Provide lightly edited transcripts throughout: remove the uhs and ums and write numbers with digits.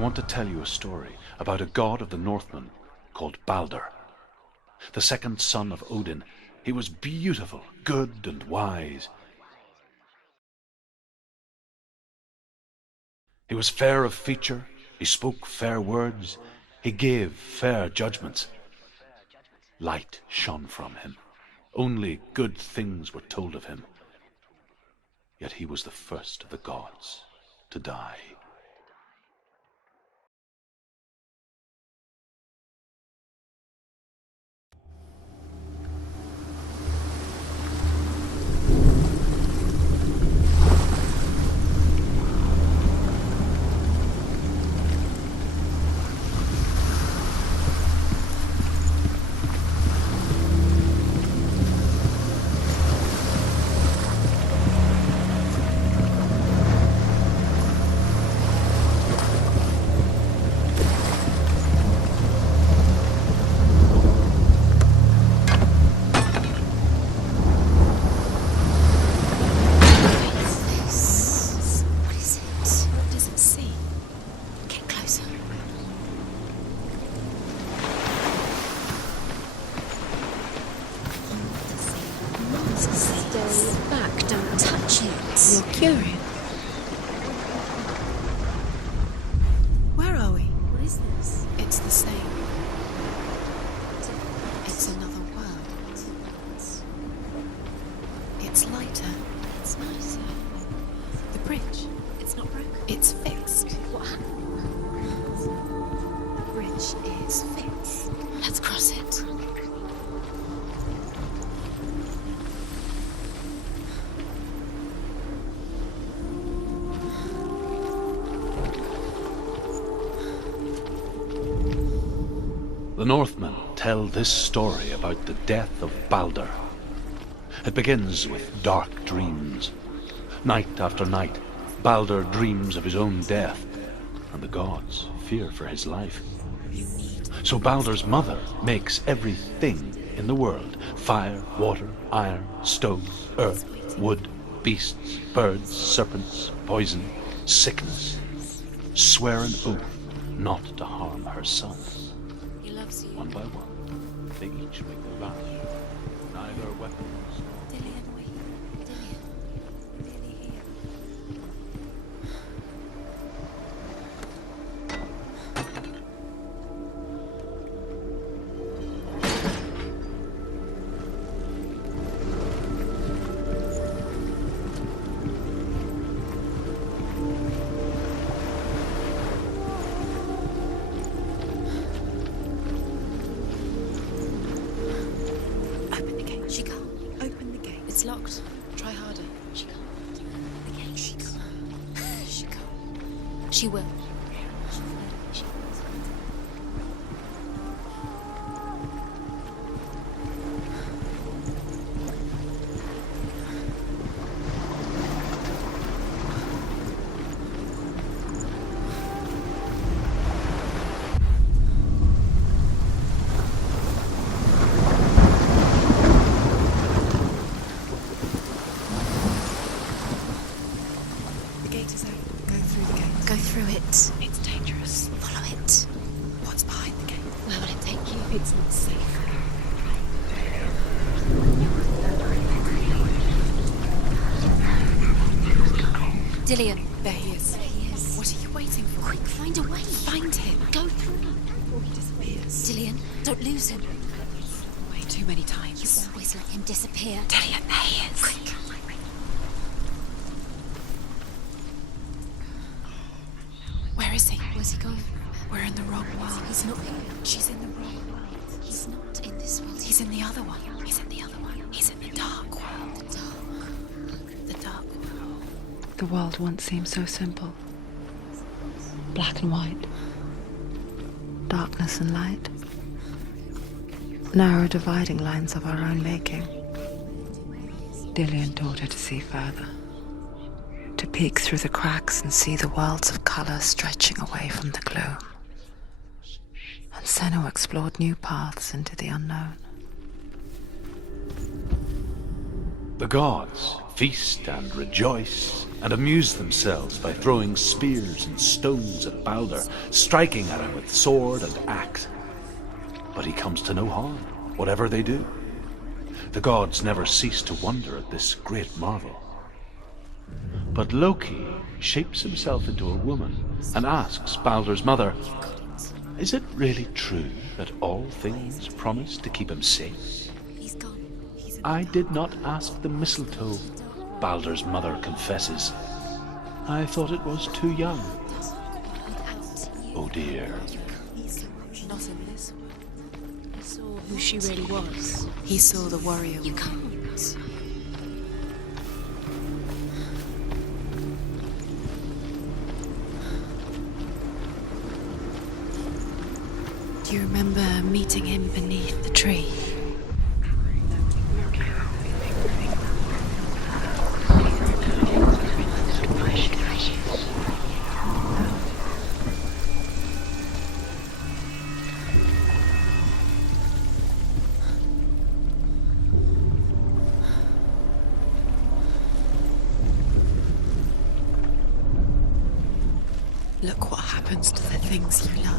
want to tell you a story about a god of the Northmen called Balder. The second son of Odin, he was beautiful, good and wise. He was fair of feature, he spoke fair words, he gave fair judgments. Light shone from him. Only good things were told of him. Yet he was the first of the gods to die. The Northmen tell this story about the death of Balder. It begins with dark dreams. Night after night, Balder dreams of his own death, and the gods fear for his life. So Balder's mother makes everything in the world: fire, water, iron, stone, earth, wood, beasts, birds, serpents, poison, sickness. Swear an oath not to harm her son. One by one, they each make their vows. Neither weapons nor... Dillian, wait. Dillian. Dilly here. It's locked. Try harder. She can't. Again, she can't. She can't. She will. She will. Go through it. It's dangerous. Follow it. What's behind the gate? Where will it take you? It's not safe. Dillian. There he is. There he is. What are you waiting for? Quick, find a way. Find him. Go through before he disappears. Dillian, don't lose him. Way too many times. You always let him disappear. Dillian, there he is. Quick. Where is he? Where's he gone? We're in the wrong world. He's not here. She's in the wrong world. He's not in this world. He's in the other one. He's in the other one. He's in the dark world. The dark world. The world once seemed so simple. Black and white. Darkness and light. Narrow dividing lines of our own making. Dillian taught her to see further. To peek through the cracks and see the worlds of colour stretching away from the gloom. And Senua explored new paths into the unknown. The gods feast and rejoice, and amuse themselves by throwing spears and stones at Balder, striking at him with sword and axe. But he comes to no harm, whatever they do. The gods never cease to wonder at this great marvel. But Loki shapes himself into a woman and asks Balder's mother, "Is it really true that all things promise to keep him safe?" He's gone. He's in "I did not ask the mistletoe," Balder's mother confesses. "I thought it was too young." Oh dear. He's not in this world. He saw who she really was. He saw the warrior. You can't. Do you remember meeting him beneath the tree? Look what happens to the things you love.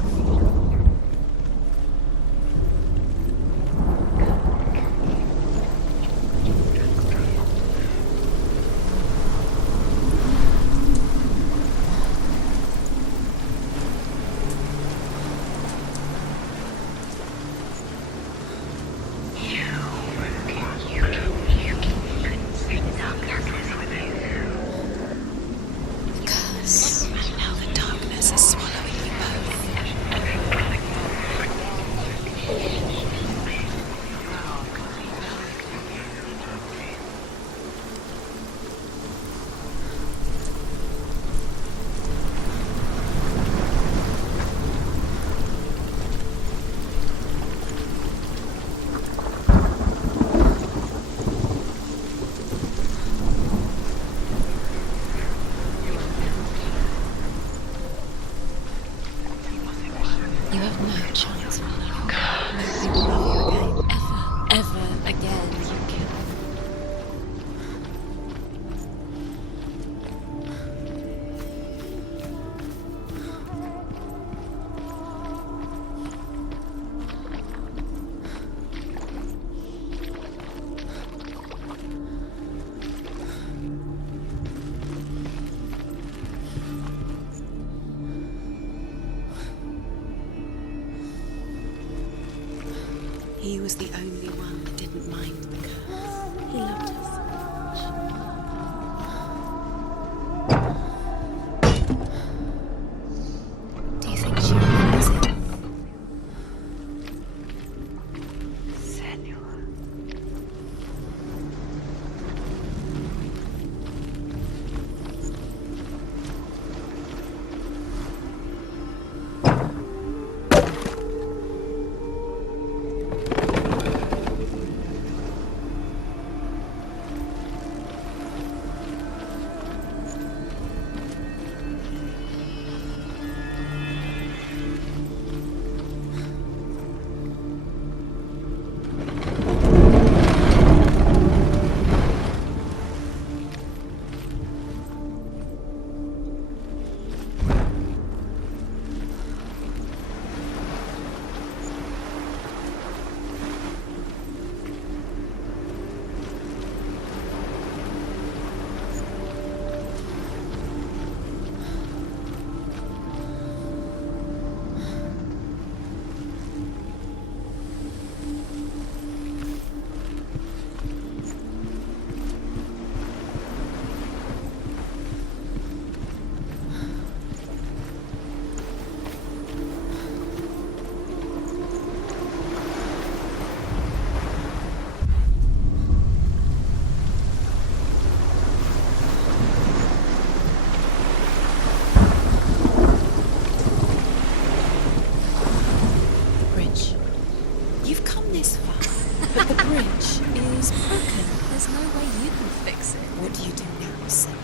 Curse. Now the darkness is swallowing you both. You have no chance of loving her. Nobody will love you again. Ever again. You can. He was the only one that didn't mind the curse. He loved her so much. Do you think she remembers it? Senua. You've come this far, but the bridge is broken. There's no way you can fix it. What do you do now, Sam?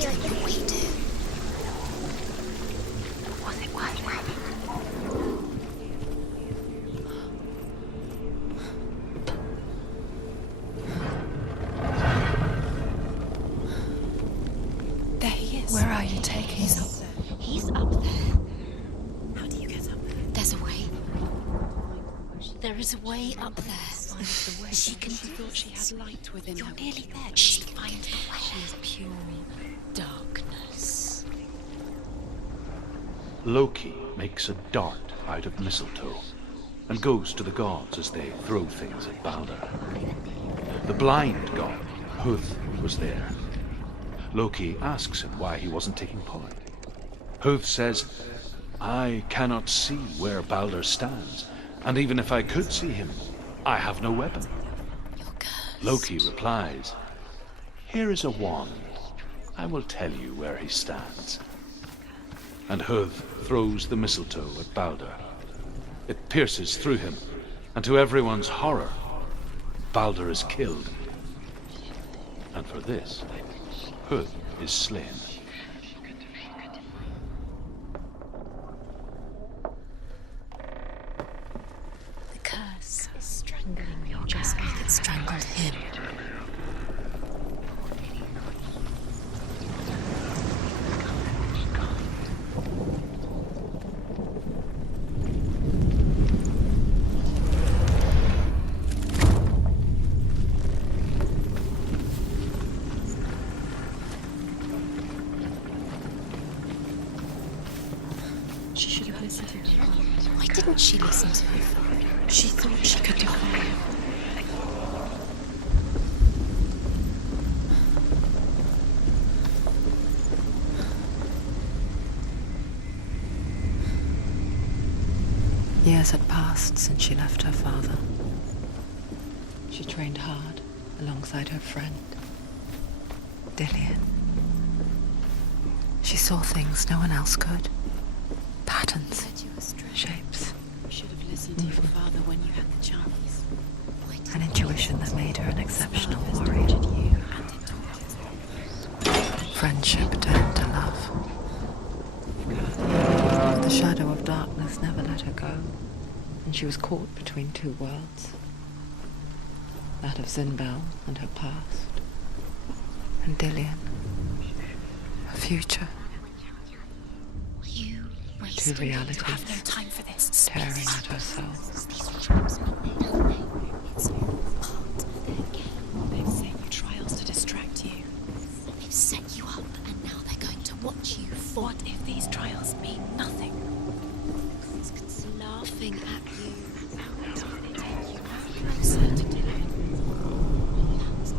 What will you do? Was it worth it? There he is. Where are you taking He's me? up there. He's up there. How do you get up there? There's a way. There is a way up there. She can thought she had light within her. You're nearly there. She can find the way. She is pure darkness. Loki makes a dart out of mistletoe and goes to the gods as they throw things at Balder. The blind god, Huth, was there. Loki asks him why he wasn't taking part. Huth says, "I cannot see where Balder stands, and even if I could see him, I have no weapon." You're cursed. Loki replies, "Here is a wand. I will tell you where he stands." And Huth throws the mistletoe at Balder. It pierces through him, and to everyone's horror, Balder is killed. And for this, Huth is slain. The curse is strangling you just like it strangled him. She should have listened to her. Why didn't she listen to her? She thought she could defy him. Years had passed since she left her father. She trained hard alongside her friend, Dillian. She saw things no one else could. Patterns, Said you were strange. shapes, You should have listened to your father when you had the chance. Why didn't an intuition that made her an exceptional Father has warrior. tortured you and it taught Friendship turned to love. But the shadow of darkness never let her go, and she was caught between two worlds. That of Zinbel and her past, and Dillian, her future, you two wasted. You have no realities time for this. tearing at her soul. These traps mean they don't know. It's all part of their game. They've set you trials to distract you. They've set you up, and now they're going to watch you. What if these trials mean nothing? It's laughing at you. They take you closer to Dillian.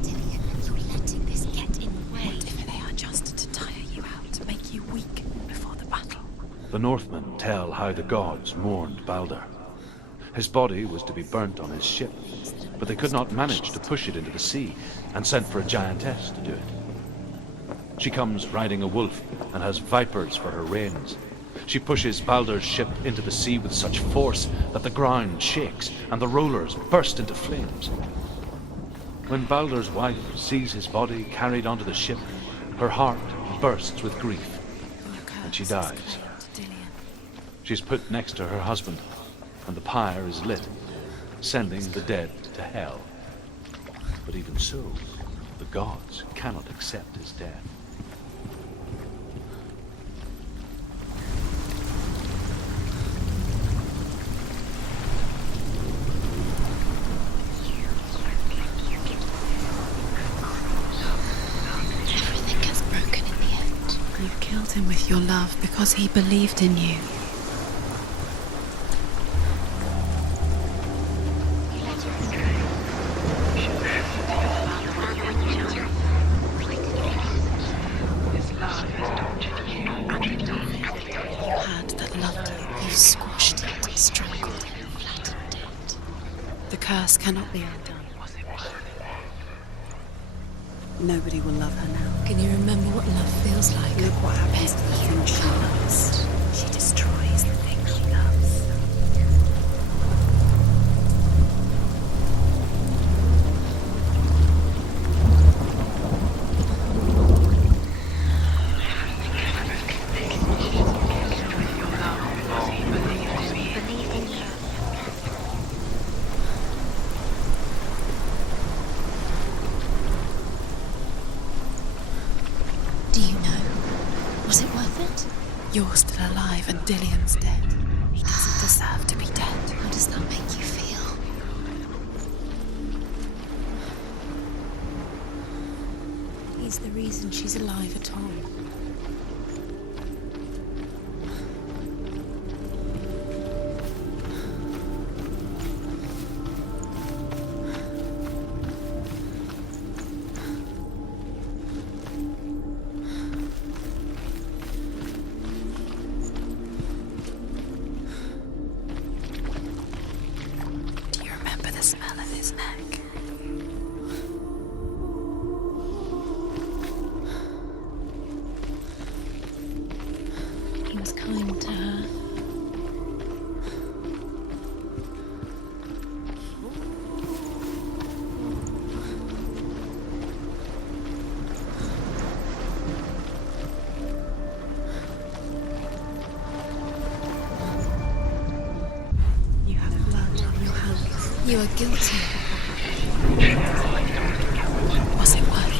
Dillian, you're letting this get in the way. What if they are just to tire you out, to make you weak before the battle? The Northmen tell how the gods mourned Balder. His body was to be burnt on his ship, but they could not manage to push it into the sea, and sent for a giantess to do it. She comes riding a wolf and has vipers for her reins. She pushes Balder's ship into the sea with such force that the ground shakes and the rollers burst into flames. When Balder's wife sees his body carried onto the ship, her heart bursts with grief, and she dies. She's put next to her husband, and the pyre is lit, sending the dead to hell. But even so, the gods cannot accept his death. Everything gets broken in the end. You killed him with your love because he believed in you. You had that loved you. You squashed it, strangled it, flattened it. The curse cannot be undone. Nobody will love her now. Can you remember what love feels like? Look what happens to the things she loves. She destroys the things she loves. You're still alive and Dillian's dead. He doesn't deserve to be dead. How does that make you feel? He's the reason she's alive at all. Do you remember the smell of his neck? He was kind to her. You have blood on your hands. You are guilty. Was it worth it?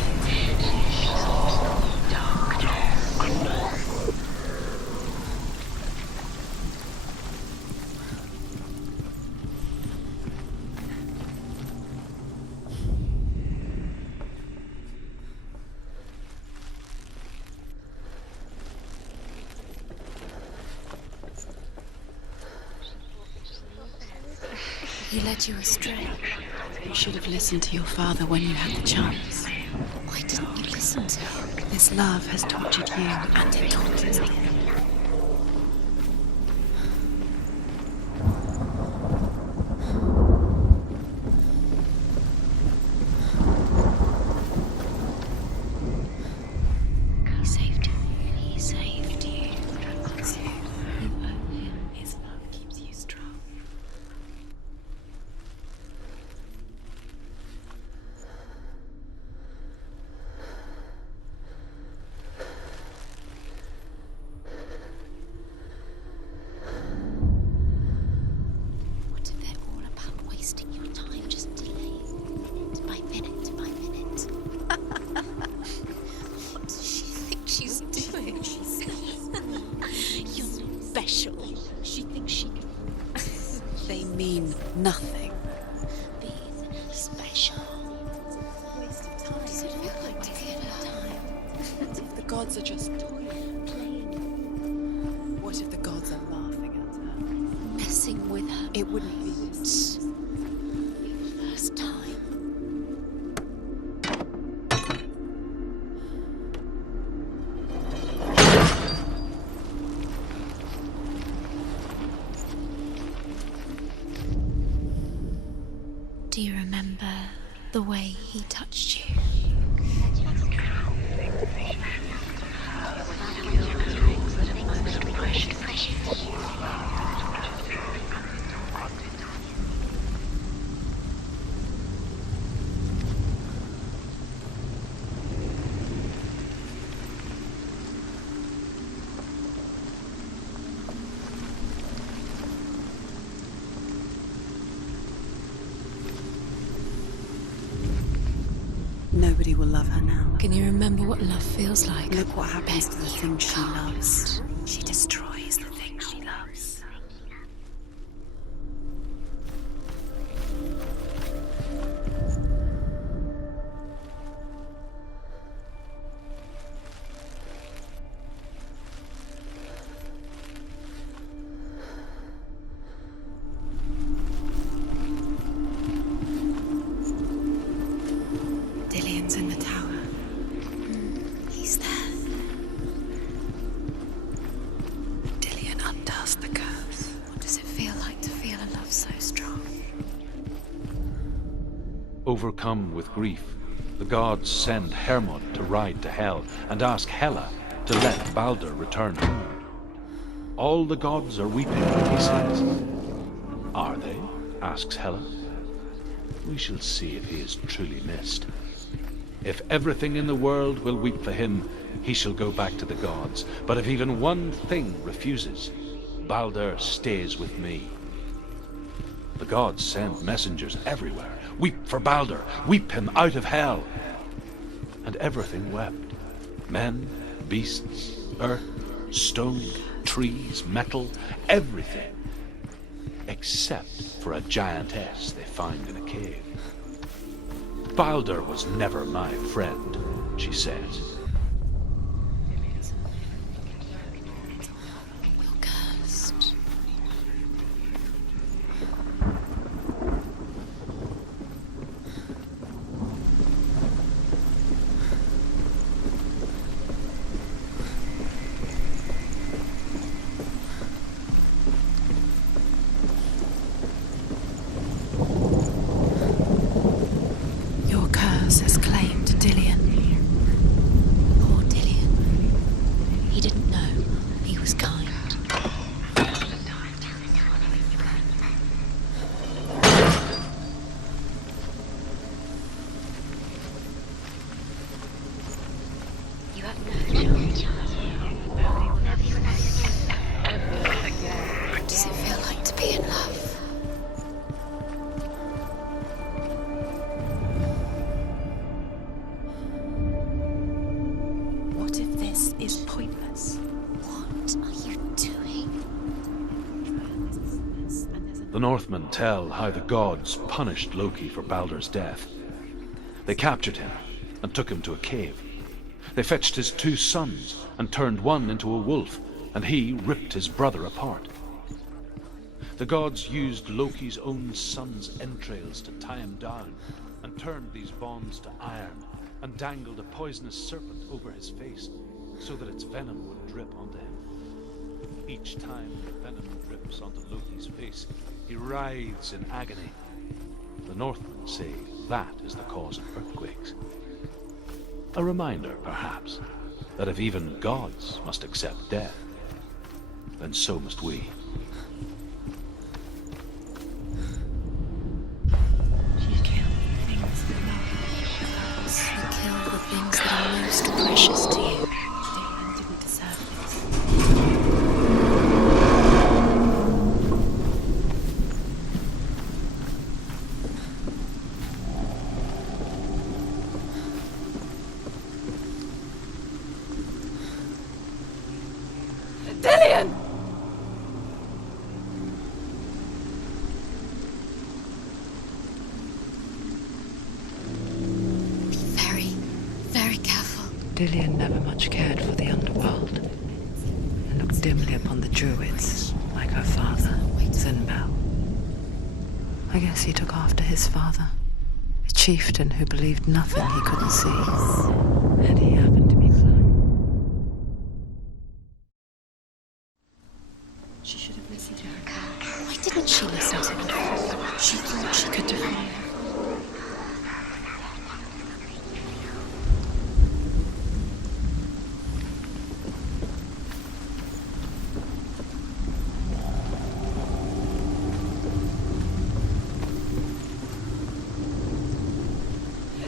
He led you astray. You should have listened to your father when you had the chance. Why didn't you listen to him? This love has tortured you and it tortures me. He saved you. He saved you. You owe him. His love keeps you strong. What if they're all about wasting your time, just delaying by minute by minute? What does she think she's doing? You're special. She thinks she can They mean nothing. be special. Waste of time. What does it feel like to give her time? What if the gods are just toying, playing? What if the gods are laughing at her? Messing with her. It wouldn't be this. First time. Do you remember the way he touched you? Nobody will love her now. Can you remember what love feels like? Look what happens to the things she loves. She destroys the things she loves. Dillian's in the tower. He's there. Dillian undoes the curse. What does it feel like to feel a love so strong? Overcome with grief, the gods send Hermod to ride to Hell and ask Hela to let Balder return home. All the gods are weeping, he says. Are they? Asks Hela. We shall see if he is truly missed. If everything in the world will weep for him, he shall go back to the gods. But if even one thing refuses, Balder stays with me. The gods send messengers everywhere. Weep for Balder, weep him out of hell. And everything wept. Men, beasts, earth, Stone, trees, metal, everything. Except for a giantess they find in a cave. Balder was never my friend, she says. You're cursed. Your curse has claimed Dillion. Poor Dillion. He didn't know. He was kind. You have no chance. What does it feel like to be in love? What if this is pointless? What are you doing? The Northmen tell how the gods punished Loki for Balder's death. They captured him and took him to a cave. They fetched his 2 sons and turned one into a wolf, and he ripped his brother apart. The gods used Loki's own son's entrails to tie him down, and turned these bonds to iron, and dangled a poisonous serpent over his face, so that its venom would drip onto him. Each time the venom drips onto Loki's face, he writhes in agony. The Northmen say that is the cause of earthquakes. A reminder, perhaps, that if even gods must accept death, then so must we. You kill things that love. You kill the things that are most precious to you. Dillion didn't deserve this. Dillion! Be very, very careful. Dillion never much cared for the underworld, and looked dimly upon the druids, like her father, Zinbel. I guess he took after his father, a chieftain who believed nothing he couldn't see, and he happened to be blind. She should have listened to her God. Why didn't she listen to him? She thought she could defy him.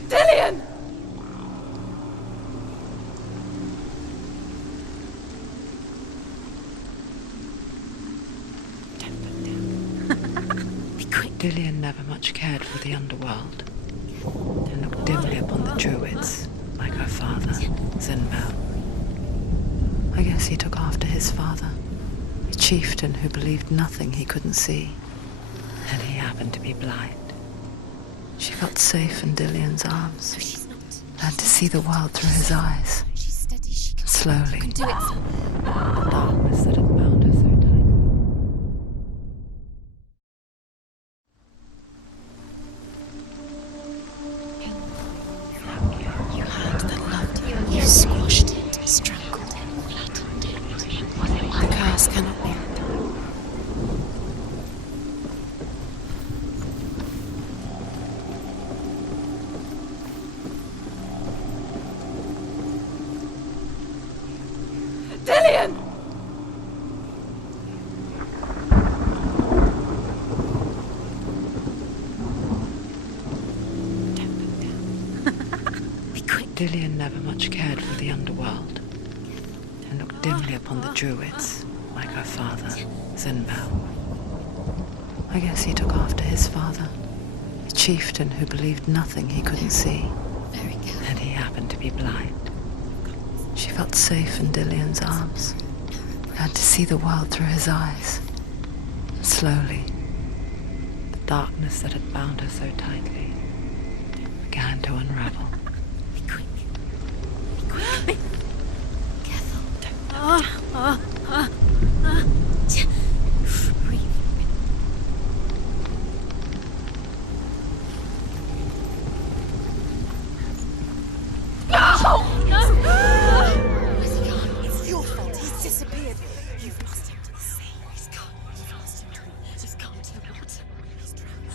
Dillion! Be quick. Dillion never much cared for the underworld, and looked dimly upon the druids, like her father, Zinbel. I guess he took after his father, a chieftain who believed nothing he couldn't see, and he happened to be blind. She felt safe in Dillion's arms, No, she's not. learned to see the world through his eyes. She's steady. She can Slowly. You can do it. The darkness that had bound her so tight. You had that loved you. You squashed it, strangled it, flattened it. The curse cannot be undone. Dillion! Be quick. Dillion never much cared for the underworld, and looked dimly upon the druids, like her father, Zinbel. I guess he took after his father, a chieftain who believed nothing he couldn't see, Very careful. and he happened to be blind. She felt safe in Dillion's arms, No, began to see the world through his eyes. Slowly, the darkness that had bound her so tightly began to unravel. Be quick. Be quick. Careful. Don't. Breathe. Where's he gone? It's your fault. He's disappeared. You've lost him to the sea. He's gone. You've lost him to the... He's gone to the water. He's drowned.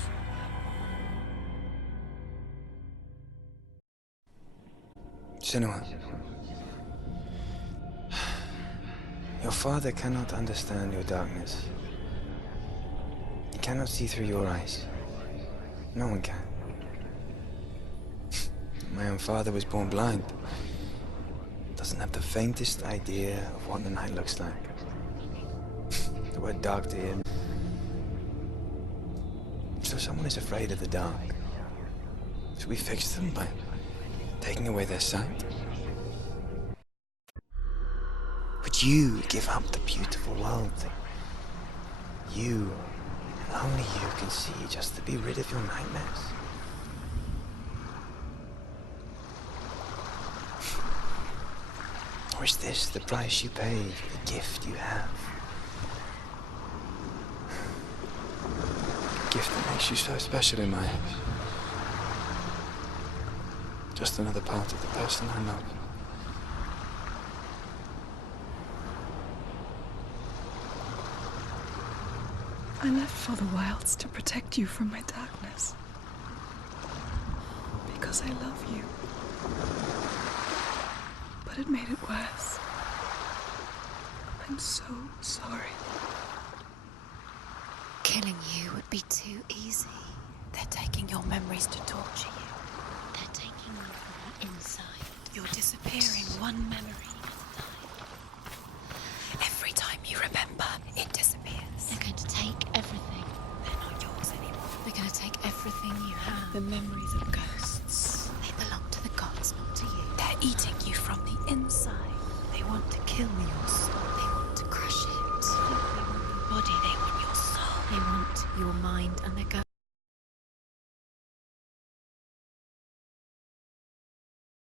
Senua, your father cannot understand your darkness. He cannot see through your eyes. No one can. My own father was born blind. Doesn't have the faintest idea of what the night looks like. The word dark to him. So someone is afraid of the dark. Should we fix them by taking away their sight? Would you give up the beautiful world that you, and only you, can see just to be rid of your nightmares? Or is this the price you pay for the gift you have? A gift that makes you so special in my eyes. Just another part of the person I love. I left for the wilds to protect you from my darkness. Because I love you. But it made it worse. I'm so sorry. Killing you would be too easy. They're taking your memories to torture you. They're taking you from the inside. You're disappearing one memory at a time. Every time you remember, it disappears. They're going to take everything. They're not yours anymore. They're going to take everything you have. The memories of ghosts. They belong to the gods, not to you. They're eating you from the inside. They want to kill your soul. They want to crush it. They want your body. They want your soul. They want your mind, and they're going